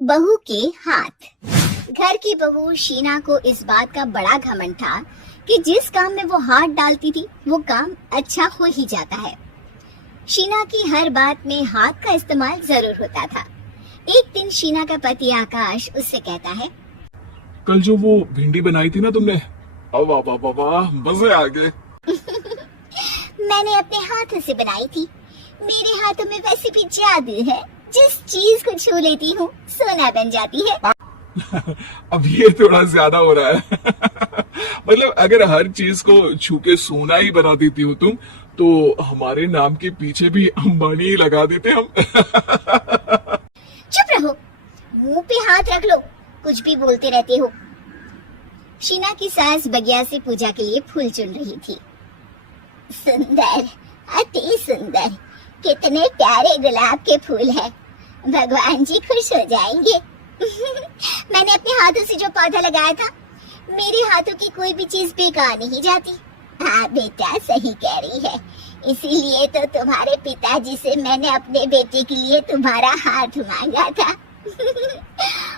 बहू के हाथ। घर की बहू शीना को इस बात का बड़ा घमंड था कि जिस काम में वो हाथ डालती थी वो काम अच्छा हो ही जाता है। शीना की हर बात में हाथ का इस्तेमाल जरूर होता था। एक दिन शीना का पति आकाश उससे कहता है, कल जो वो भिंडी बनाई थी ना तुमने, वाह वाह वाह वाह, मजे आ गए। मैंने अपने हाथों से बनाई थी। मेरे हाथों में वैसे भी जादू है, जिस चीज को छू लेती हूँ सोना बन जाती है। अब ये थोड़ा ज्यादा हो रहा है। मतलब अगर हर चीज को छू के सोना ही बना देती हो तुम, तो हमारे नाम के पीछे भी अंबानी ही लगा देते हम। चुप रहो, मुंह पे हाथ रख लो, कुछ भी बोलते रहते हो। शीना की सास बगिया से पूजा के लिए फूल चुन रही थी। सुंदर, अति सुंदर, कितने प्यारे गुलाब के फूल हैं। भगवान जी खुश हो जाएंगे। मैंने अपने हाथों से जो पौधा लगाया था, मेरे हाथों की कोई भी चीज बेकार नहीं जाती। हाँ बेटा, सही कह रही है। इसीलिए तो तुम्हारे पिताजी से मैंने अपने बेटे के लिए तुम्हारा हाथ मांगा था।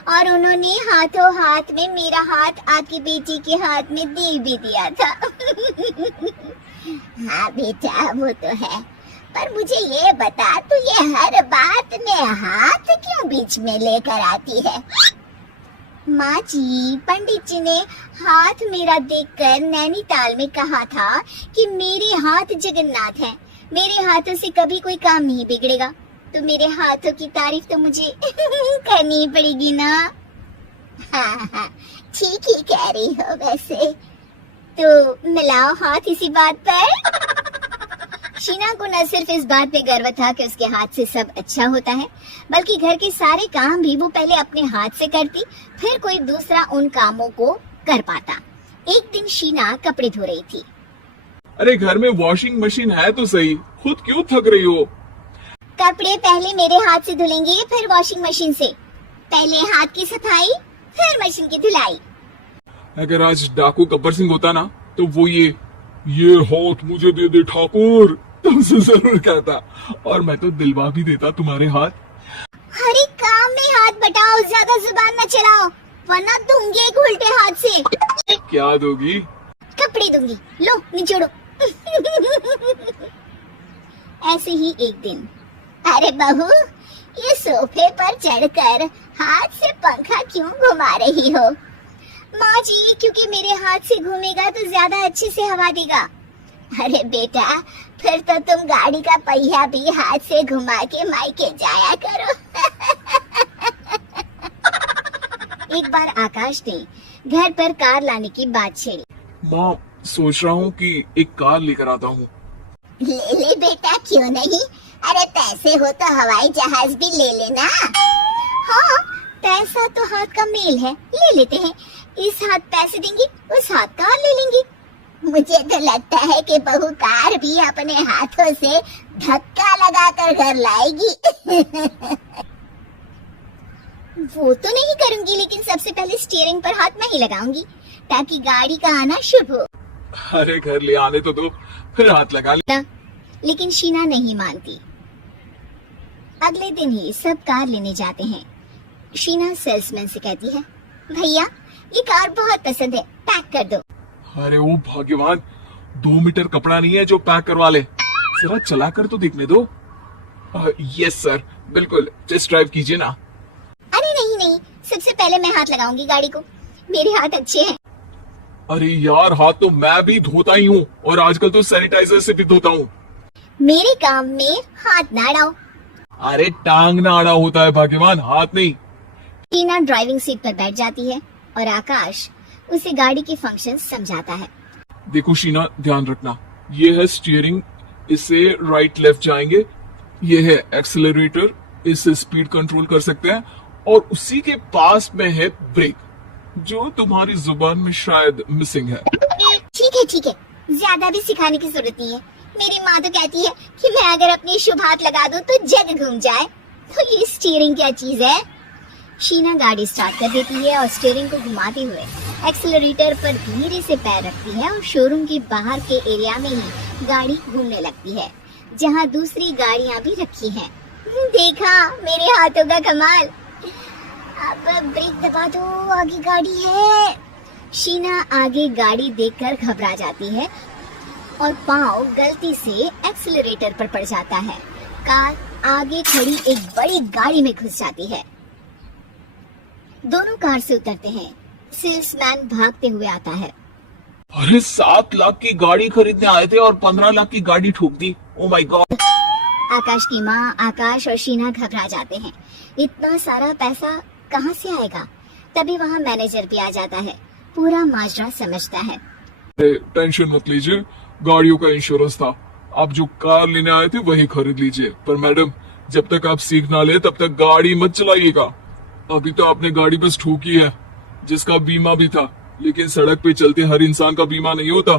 और उन्होंने हाथों हाथ में मेरा हाथ आपकी बेटी के हाथ में दे भी दिया था। हाँ बेटा, वो तो है, पर मुझे ये बता, तू ये हर बात में हाथ क्यों बीच में लेकर आती है? माँ जी, पंडित जी ने हाथ मेरा देखकर नैनीताल में कहा था कि मेरे हाथ जगन्नाथ हैं। मेरे हाथों से कभी कोई काम नहीं बिगड़ेगा, तो मेरे हाथों की तारीफ तो मुझे करनी पड़ेगी ना। हाँ हाँ, ठीक ही कह रही हो वैसे। तो मिलाओ हाथ इसी बात पर। शीना को न सिर्फ इस बात पे गर्व था कि उसके हाथ से सब अच्छा होता है, बल्कि घर के सारे काम भी वो पहले अपने हाथ से करती, फिर कोई दूसरा उन कामों को कर पाता। एक दिन शीना कपड़े धो रही थी। अरे घर में वॉशिंग मशीन है तो सही, खुद क्यों थक रही हो? कपड़े पहले मेरे हाथ से धुलेंगे, फिर वॉशिंग मशीन से। पहले हाथ की सफाई, फिर मशीन की धुलाई। अगर आज डाकू गब्बर सिंह होता ना, तो वो ये हाथ मुझे दे दे ठाकुर, तुमसे जरूर कहता, और मैं तो दिलवा भी देता तुम्हारे हाथ। हर एक काम में हाथ बटाओ, ज्यादा जुबान न चलाओ, वरना दूंगी एक उल्टे हाथ से। क्या दोगी? कपड़े दूंगी, लो निचोड़ो। ऐसे ही एक दिन, अरे बहू, ये सोफे पर चढ़कर हाथ से पंखा क्यों घुमा रही हो? माँ जी, क्योंकि मेरे हाथ से घूमेगा तो ज्यादा अच्छे से हवा देगा। अरे बेटा, फिर तो तुम गाड़ी का पहिया भी हाथ से घुमा के मायके जाया करो। एक बार आकाश ने घर पर कार लाने की बात छेड़ी। माँ, सोच रहा हूँ कि एक कार लेकर आता हूँ। ले ले बेटा, क्यों नहीं? अरे पैसे हो तो हवाई जहाज भी ले लेना। हाँ, पैसा तो हाथ का मेल है, ले लेते हैं। इस हाथ पैसे देंगी, उस हाथ कार ले लेंगी। मुझे तो लगता है कि बहू कार भी अपने हाथों से धक्का लगाकर घर लाएगी। वो तो नहीं करूंगी, लेकिन सबसे पहले स्टीयरिंग पर हाथ मैं ही लगाऊंगी, ताकि गाड़ी का आना शुभ हो। अरे घर ले आने तो दो, फिर हाथ लगा ले। लेकिन शीना नहीं मानती। अगले दिन ही सब कार लेने जाते हैं। शीना सेल्समैन से कहती है, भैया ये कार बहुत पसंद है, पैक कर दो। अरे ओ भाग्यवान, 2 मीटर कपड़ा नहीं है जो पैक करवा ले, जरा चला कर तो देखने दो। यस सर, बिल्कुल, टेस्ट ड्राइव कीजिए ना। अरे नहीं नहीं, सबसे पहले मैं हाथ लगाऊंगी गाड़ी को, मेरे हाथ अच्छे हैं। अरे यार, हाथ तो मैं भी धोता ही हूँ, और आजकल तो सैनिटाइजर से भी धोता हूँ। मेरे काम में हाथ ना अड़ाओ। अरे टांग ना आड़ा होता है भाग्यवान, हाथ नहीं। टीना ड्राइविंग सीट पर बैठ जाती है और आकाश उसे गाड़ी की फंक्शन समझाता है। देखो शीना, ध्यान रखना, ये है स्टीयरिंग, इससे राइट लेफ्ट जाएंगे। ये है एक्सेलरेटर, इससे स्पीड कंट्रोल कर सकते हैं, और उसी के पास में है ब्रेक, जो तुम्हारी जुबान में शायद मिसिंग है। ठीक है, ज्यादा भी सिखाने की जरूरत नहीं है। मेरी माँ तो कहती है कि मैं अगर अपनी शुभ हाथ लगा दूं तो जग घूम जाए, तो ये स्टीयरिंग क्या चीज है? शीना गाड़ी स्टार्ट कर देती है और स्टीयरिंग को घुमाते हुए एक्सेलरेटर पर धीरे से पैर रखती है, और शोरूम के बाहर के एरिया में ही गाड़ी घूमने लगती है, जहाँ दूसरी गाड़ियाँ भी रखी हैं। देखा मेरे हाथों का कमाल। अब ब्रेक दबा दो, आगे गाड़ी है। शीना आगे गाड़ी देखकर घबरा जाती है और पाँव गलती से एक्सीलरेटर पर पड़ जाता है। कार आगे खड़ी एक बड़ी गाड़ी में घुस जाती है। दोनों कार से उतरते हैं। सेल्समैन भागते हुए आता है। अरे 7 लाख की गाड़ी खरीदने आए थे और 15 लाख की गाड़ी ठोक दी। Oh my God. आकाश की माँ आकाश और शीना घबरा जाते हैं। इतना सारा पैसा कहाँ से आएगा? तभी वहाँ मैनेजर भी आ जाता है। पूरा माजरा समझता है। टेंशन मत लीजिए, गाड़ियों का इंश्योरेंस था। आप जो कार लेने आए थे वही खरीद लीजिए। पर मैडम, जब तक आप सीख ना ले तब तक गाड़ी मत चलाइएगा। अभी तो आपने गाड़ी बस ठोकी है, जिसका बीमा भी था, लेकिन सड़क पे चलते हर इंसान का बीमा नहीं होता।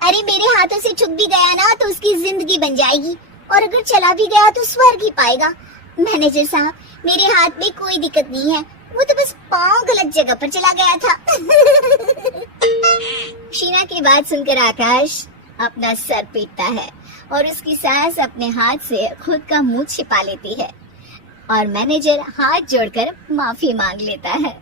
अरे मेरे हाथों से छुप भी गया ना तो उसकी जिंदगी बन जाएगी, और अगर चला भी गया तो स्वर्ग ही पाएगा। मैनेजर साहब, मेरे हाथ में कोई दिक्कत नहीं है, वो तो बस पाँव गलत जगह पर चला गया था। शीना की बात सुनकर आकाश अपना सर पीटता है और उसकी सास अपने हाथ से खुद का मुंह छिपा लेती है और मैनेजर हाथ जोड़कर माफी मांग लेता है।